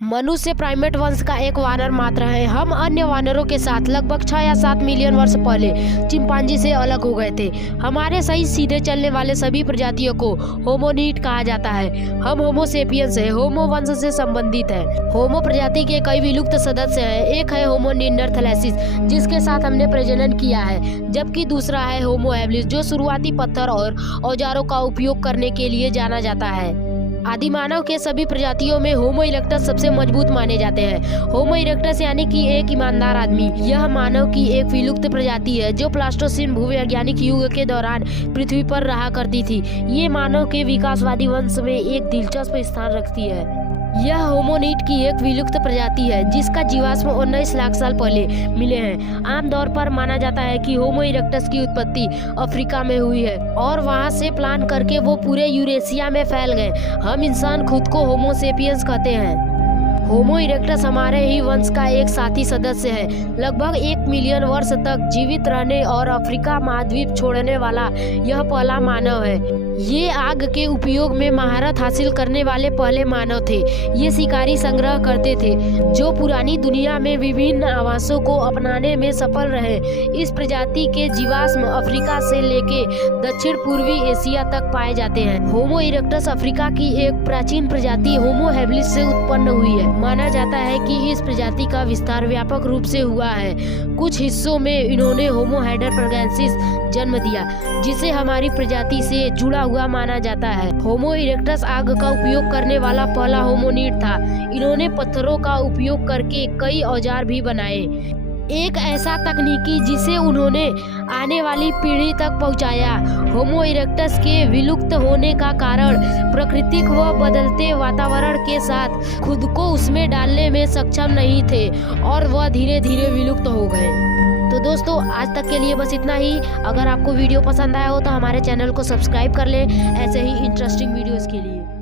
मनुष्य प्राइमेट वंश का एक वानर मात्र है। हम अन्य वानरों के साथ लगभग 6 या 7 मिलियन वर्ष पहले चिंपांजी से अलग हो गए थे। हमारे सही सीधे चलने वाले सभी प्रजातियों को होमोनीड कहा जाता है। हम होमो सेपियंस है, होमो वंश से संबंधित है। होमो प्रजाति के कई विलुप्त सदस्य हैं। एक है होमो निंडरथैलेसिस, जिसके साथ हमने प्रजनन किया है, जबकि दूसरा है होमो हैबिलिस, जो शुरुआती पत्थर और औजारों का उपयोग करने के लिए जाना जाता है। आदि मानव के सभी प्रजातियों में होमो इरेक्टस सबसे मजबूत माने जाते हैं। होमो इरेक्टस यानी कि एक ईमानदार आदमी, यह मानव की एक विलुप्त प्रजाति है जो प्लास्टोसीन भूवैज्ञानिक युग के दौरान पृथ्वी पर रहा करती थी। ये मानव के विकासवादी वंश में एक दिलचस्प स्थान रखती है। यह होमोनीड की एक विलुप्त प्रजाति है जिसका जीवाश्म 19 लाख साल पहले मिले हैं। आमतौर पर माना जाता है कि होमो इरेक्टस की उत्पत्ति अफ्रीका में हुई है और वहां से प्लान करके वो पूरे यूरेशिया में फैल गए। हम इंसान खुद को होमो सेपियंस कहते हैं। होमो इरेक्टस हमारे ही वंश का एक साथी सदस्य है। लगभग 1 मिलियन वर्ष तक जीवित रहने और अफ्रीका महाद्वीप छोड़ने वाला यह पहला मानव है। ये आग के उपयोग में महारत हासिल करने वाले पहले मानव थे। ये शिकारी संग्रह करते थे जो पुरानी दुनिया में विभिन्न आवासों को अपनाने में सफल रहे। इस प्रजाति के जीवाश्म अफ्रीका से लेके दक्षिण पूर्वी एशिया तक पाए जाते हैं। होमो इरेक्टस अफ्रीका की एक प्राचीन प्रजाति होमो हैबिलिस से उत्पन्न हुई है। माना जाता है कि इस प्रजाति का विस्तार व्यापक रूप से हुआ है। कुछ हिस्सों में इन्होंने होमो heidelbergensis जन्म दिया, जिसे हमारी प्रजाति से जुड़ा हुआ माना जाता है। होमो इरेक्टस आग का उपयोग करने वाला पहला होमोनीड था। इन्होंने पत्थरों का उपयोग करके कई औजार भी बनाए। एक ऐसा तकनीकी जिसे उन्होंने आने वाली पीढ़ी तक पहुंचाया। होमो इरेक्टस के विलुप्त होने का कारण प्राकृतिक व बदलते वातावरण के साथ खुद को उसमें डालने में सक्षम नहीं थे और वह धीरे धीरे विलुप्त हो गए। तो दोस्तों, आज तक के लिए बस इतना ही। अगर आपको वीडियो पसंद आया हो तो हमारे चैनल को सब्सक्राइब कर लें ऐसे ही इंटरेस्टिंग वीडियोस के लिए।